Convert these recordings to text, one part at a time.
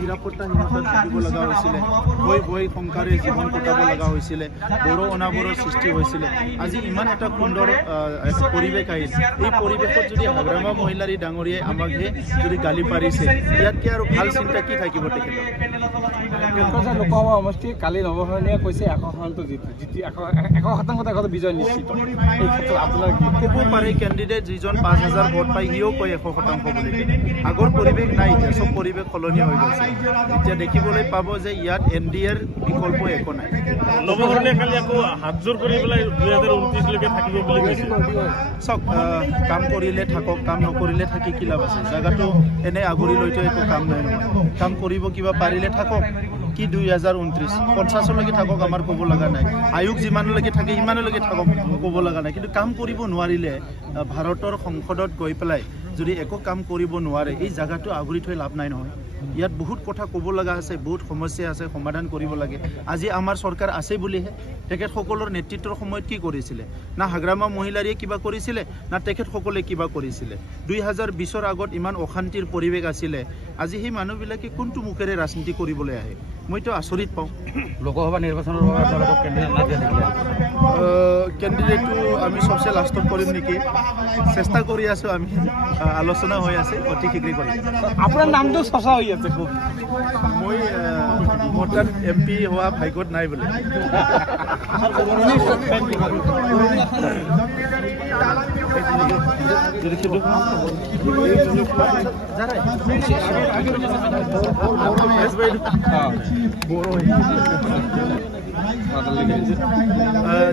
নিরাপত্তাহীনতাত থাকিব লগা হৈছিলে ভয় ভয় সংকাৰে জীৱন কটাব লগা হৈছিলে বড়ো অনাবৰৰ সৃষ্টি হৈছিলে আজি ইমান এটা সুন্দৰ পৰিৱেশ আহিল এই পৰিৱেশত যদি হাগ্ৰামা মহিলাৰী ডাঙৰীয়াই আমাক যদি গালি পাৰিছে ইয়াতকে আৰু ভাল চিন্তা কি থাকিব তেখেতৰ লোকসভা সমষ্টি কালি নৱসৰণীয়ে কৈছে 100% বিজয় নিশ্চিত এই ক্ষেত্ৰত আপোনাৰ ক'ব পাৰে কেণ্ডিডেট যিজন 5000 ভোট পাই সিও কয় 100% বুলি আগৰ পৰিৱেশ নাই এতিয়া সব পৰিৱেশ সলনি হৈ গৈছে এতিয়া দেখিবলৈ পাব যে ইয়াত এনডিএৰ বিকল্প একো নাই নৱসৰণীয়ে কালি আকৌ হাতজোৰ কৰি পেলাই 2029 লৈকে থাকিব বুলি কৈছে সব কাম কৰিলে থাকক কাম নকৰিলে থাকি কি লাভ আছে জায়গাটো এনে আগুৰি লৈতো একো কাম নাই নহয় কাম কৰিব কিবা পাৰিলে থাকক কি 2029 50 লৈকে থাকক আমাৰ ক'ব লগা নাই আয়োগ যিমানলৈকে থাকে ইমানলৈকে থাকক ক'ব লগা নাই কিন্তু কাম কৰিব নোৱাৰিলে ভাৰতৰ সংসদত গৈ পেলাই যদি একো কাম কৰিব নোৱাৰে এই জায়গাটো আগুৰি থৈ লাভ নাই নহয় ইয়াত বহুত কথা ক'ব লগা আছে বহুত সমস্যা আছে সমাধান কৰিব লাগে আজি আমাৰ চৰকাৰ আছে বুলিহে তেখেতসকলৰ নেতৃত্বৰ সময়ত কি কৰিছিলে না হাগ্ৰামা মহিলাৰীয়ে কিবা কৰিছিলে না তেখেতসকলে কিবা কৰিছিলে 2020ৰ আগত ইমান অশান্তিৰ পৰিৱেশ আছিলে আজি সেই মানুহবিলাকে কোনটো মুখেৰে ৰাজনীতি কৰিবলৈ আহে মইতো আচৰিত পাওঁ লোকসভা নিৰ্বাচনৰ বাবে আপোনালোকক কেণ্ডিডেটটো আমি সবচে লাষ্টত কৰিম নেকি চেষ্টা কৰি আছো আমি আলোচনা হৈ আছে অতি শীঘ্ৰে কৰিম আপোনাৰ নামটো চৰ্চা হৈ আছে খুব মই মোৰ তাত এমপি হোৱা ভাগ্যত নাই বোলে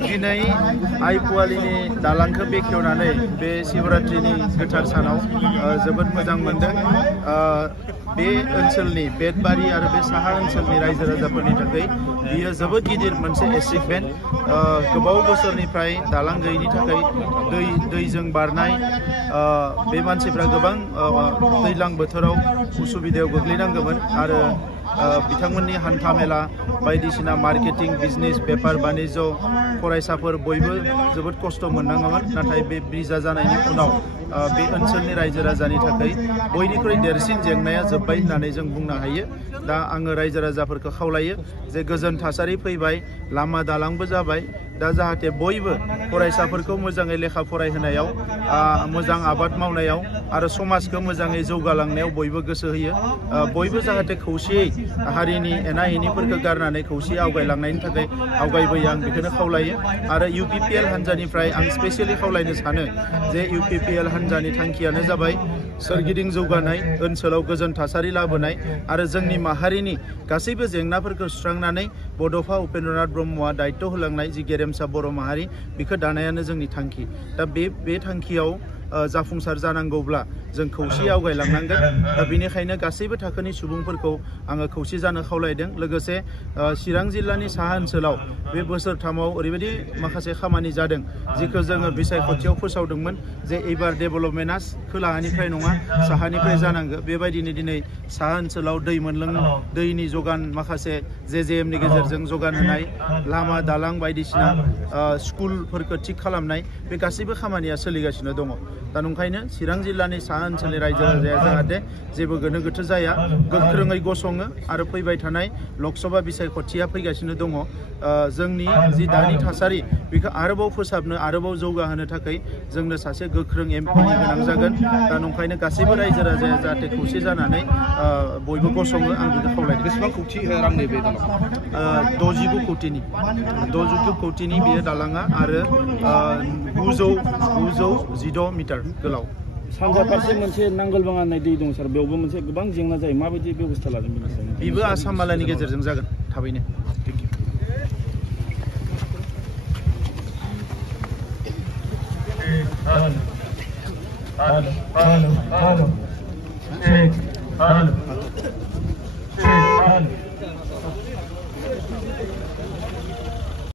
दिनै आइ पुवालिनि दालांखौ बेखेवनानै बे शिवरात्रिनि गोथार सानाव जोबोद मोजां मोनदों बे ओनसोलनि बेटबारि आरो बे साहा ओनसोलनि रायजो राजाफोरनि थाखाय बियो जोबोद गिदिर मोनसे एचिभमेन्ट गोबाव बोसोरनिफ्राय दालां गैयिनि थाखाय दैजों बारनाय बे मानसिफ्रा गोबां दैज्लां बोथोराव उसुबिदायाव गोग्लैनांगौमोन आरो बिथांमोननि हान्था मेला बायदिसिना मार्केटिं बिजनेस बेफार बानिज्य फरायसाफोर बयबो जोबोद खस्थ' मोननांगौमोन नाथाय बे ब्रिजा जानायनि उनाव बे ओनसोलनि रायजो राजानि थाखाय बयनिख्रुइ देरसिन जेंनाया जोब्बाय होननानै जों बुंनो हायो दा आङो रायजो राजाफोरखौ खावलायो जे गोजोन थासारि फैबाय लामा दालांबो जाबाय दा जाहाथे बयबो फरायसाफोरखौ मोजाङै लेखा फरायहोनायाव मोजां आबाद मावनायाव आरो समाजखौ मोजाङै जौगालांनायाव बयबो गोसो होयो बयबो जाहाथे खौसेयै हारिनि एना एनिफोरखौ गारनानै खौसेयै आवगायलांनायनि थाखाय आवगायबोयो आं बेखौनो खावलायो आरो UPPL हान्जानिफ्राय आं स्पेसियेलि खावलायनो सानो जे UPPL हान्जानि थांखियानो जाबाय सोरगिदिं जौगानाय ओनसोलाव गोजोन थासारि लाबोनाय आरो जोंनि माहारिनि गासैबो जेंनाफोरखौ सुस्रांनानै बड'फा उपेन्द्रनाथ ब्रह्मआ दायित्व होलांनाय जि गेरेमसा बर' माहारि बेखौ दानायानो जोंनि थांखि दा बे थांखियाव जाफुंसार जानांगौब्ला जों खौसे आवगायलांनांगोन दा बेनिखायनो गासैबो थाखोनि सुबुंफोरखौ आङो खौसे जानो खावलायदों लोगोसे चिरां जिल्लानि साहा ओनसोलाव बे बोसोरथामाव ओरैबायदि माखासे खामानि जादों जेखौ जोङो बिसायख'थियाव फोसावदोंमोन जे एबार डेभेलपमेन्टआ खोलाहानिफ्राय नङा साहानिफ्राय जानांगौ बेबायदिनो दिनै साहा ओनसोलाव दै दैनि जगान माखासे JJMनि गेजेरजों जगान होनाय लामा दालां बायदिसिना स्कुलफोरखौ थिक खालामनाय बे गासैबो खामानिया सोलिगासिनो दङ दा नंखायनो चिरां जिल्लानि साहा ओनसोलनि रायजो राजाया जाहाथे जेबो गोनो गोथो जाया गोख्रोङै गसङो आरो फैबाय थानाय लकसभा बिसायख'थिया फैगासिनो दङ जोंनि जि दानि थासारि बेखौ आरोबाव फोसाबनो आरोबाव जौगाहोनो थाखाय जोंनो सासे गोख्रों एमपिनि गोनां जागोन दा नंखायनो गासैबो रायजो राजाया जाहाथे खौसे जानानै बयबो गसङो आं बेखौ खावलायदों बेसेबां खौथि रांनि बे दालां 69 कौटिनि बेयो दालाङा आरो 916 मिटार गोलाव सानजा फारसे मोनसे नांगोलबाङा होननाय दै दं सार बेयावबो मोनसे गोबां जेंना जायो माबायदि बेबस्था लादों बेबो आसाम मालानि गेजेरजों जागोन थाबैनो Hello.